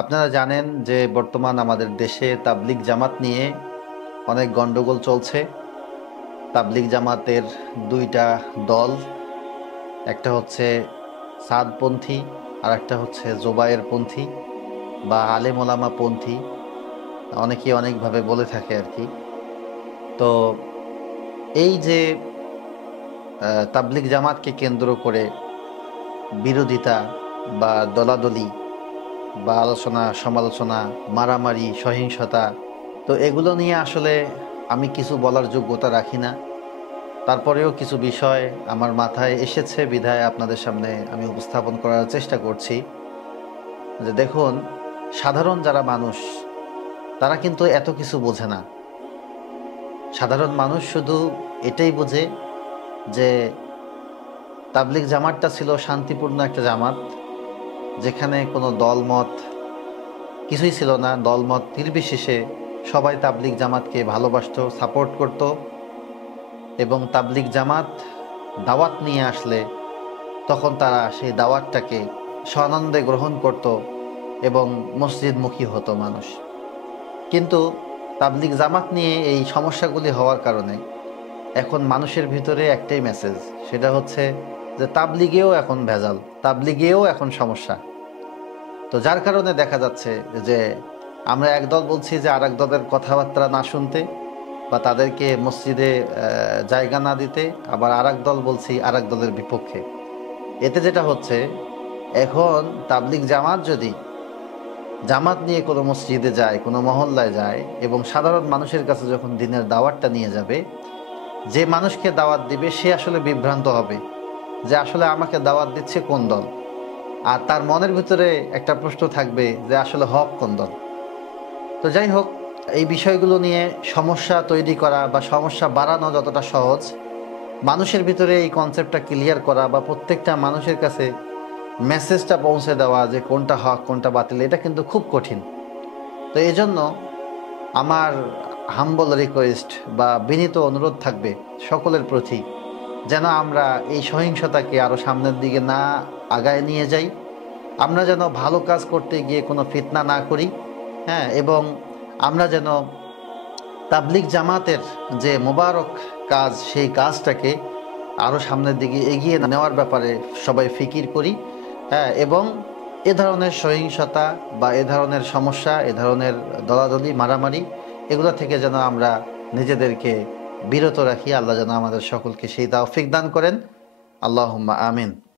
আপনারা জানেন যে বর্তমান আমাদের দেশে তাবলিগ জামাত নিয়ে অনেক গন্ডগোল চলছে। তাবলিগ জামাতের দুইটা দল, একটা হচ্ছে সাদপন্থী আর একটা হচ্ছে জোবায়ের পন্থী বা আলেম ওলামা পন্থী, অনেকেই অনেকভাবে বলে থাকে আর কি। তো এই যে তাবলিগ জামাতকে কেন্দ্র করে বিরোধিতা বা দলাদলি বা আলোচনা সমালোচনা, মারামারি, সহিংসতা, তো এগুলো নিয়ে আসলে আমি কিছু বলার যোগ্যতা রাখি না। তারপরেও কিছু বিষয় আমার মাথায় এসেছে বিধায় আপনাদের সামনে আমি উপস্থাপন করার চেষ্টা করছি। যে দেখুন, সাধারণ যারা মানুষ তারা কিন্তু এত কিছু বোঝে না। সাধারণ মানুষ শুধু এটাই বোঝে যে তাবলিগ জামাতটা ছিল শান্তিপূর্ণ একটা জামাত, যেখানে কোনো দলমত কিছুই ছিল না। দলমত নির্বিশেষে সবাই তাবলিগ জামাতকে ভালোবাসতো, সাপোর্ট করত, এবং তাবলিগ জামাত দাওয়াত নিয়ে আসলে তখন তারা সেই দাওয়াতটাকে সানন্দে গ্রহণ করত এবং মসজিদমুখী হতো মানুষ। কিন্তু তাবলিগ জামাত নিয়ে এই সমস্যাগুলি হওয়ার কারণে এখন মানুষের ভিতরে একটাই মেসেজ, সেটা হচ্ছে যে তাবলিগেও এখন ভেজাল, তাবলিগেও এখন সমস্যা। তো যার কারণে দেখা যাচ্ছে যে আমরা একদল বলছি যে আর এক দলের কথাবার্তা না শুনতে বা তাদেরকে মসজিদে জায়গা না দিতে, আবার আর এক দল বলছি আর এক দলের বিপক্ষে। এতে যেটা হচ্ছে, এখন তাবলিগ জামাত যদি জামাত নিয়ে কোনো মসজিদে যায়, কোনো মহল্লায় যায়, এবং সাধারণ মানুষের কাছে যখন দিনের দাওয়াতটা নিয়ে যাবে, যে মানুষকে দাওয়াত দিবে সে আসলে বিভ্রান্ত হবে যে আসলে আমাকে দাওয়াত দিচ্ছে কোন দল। আর তার মনের ভিতরে একটা প্রশ্ন থাকবে যে আসলে হক কোন দল। তো যাই হোক, এই বিষয়গুলো নিয়ে সমস্যা তৈরি করা বা সমস্যা বাড়ানো যতটা সহজ, মানুষের ভিতরে এই কনসেপ্টটা ক্লিয়ার করা বা প্রত্যেকটা মানুষের কাছে মেসেজটা পৌঁছে দেওয়া যে কোনটা হক কোনটা বাতিল, এটা কিন্তু খুব কঠিন। তো এই জন্য আমার হাম্বল রিকোয়েস্ট বা বিনীত অনুরোধ থাকবে সকলের প্রতি, যেন আমরা এই সহিংসতাকে আরও সামনের দিকে না আগায় নিয়ে যাই। আমরা যেন ভালো কাজ করতে গিয়ে কোনো ফিতনা না করি, হ্যাঁ, এবং আমরা যেন তাবলিগ জামাতের যে মোবারক কাজ, সেই কাজটাকে আরও সামনের দিকে এগিয়ে নেওয়ার ব্যাপারে সবাই ফিকির করি, হ্যাঁ। এবং এ ধরনের সহিংসতা বা এ ধরনের সমস্যা, এ ধরনের দলাদলি, মারামারি, এগুলো থেকে যেন আমরা নিজেদেরকে বিরত রাখি। আল্লাহ যেন আমাদের সকলকে সেই তৌফিক দান করেন। আল্লাহুম্মা আমিন।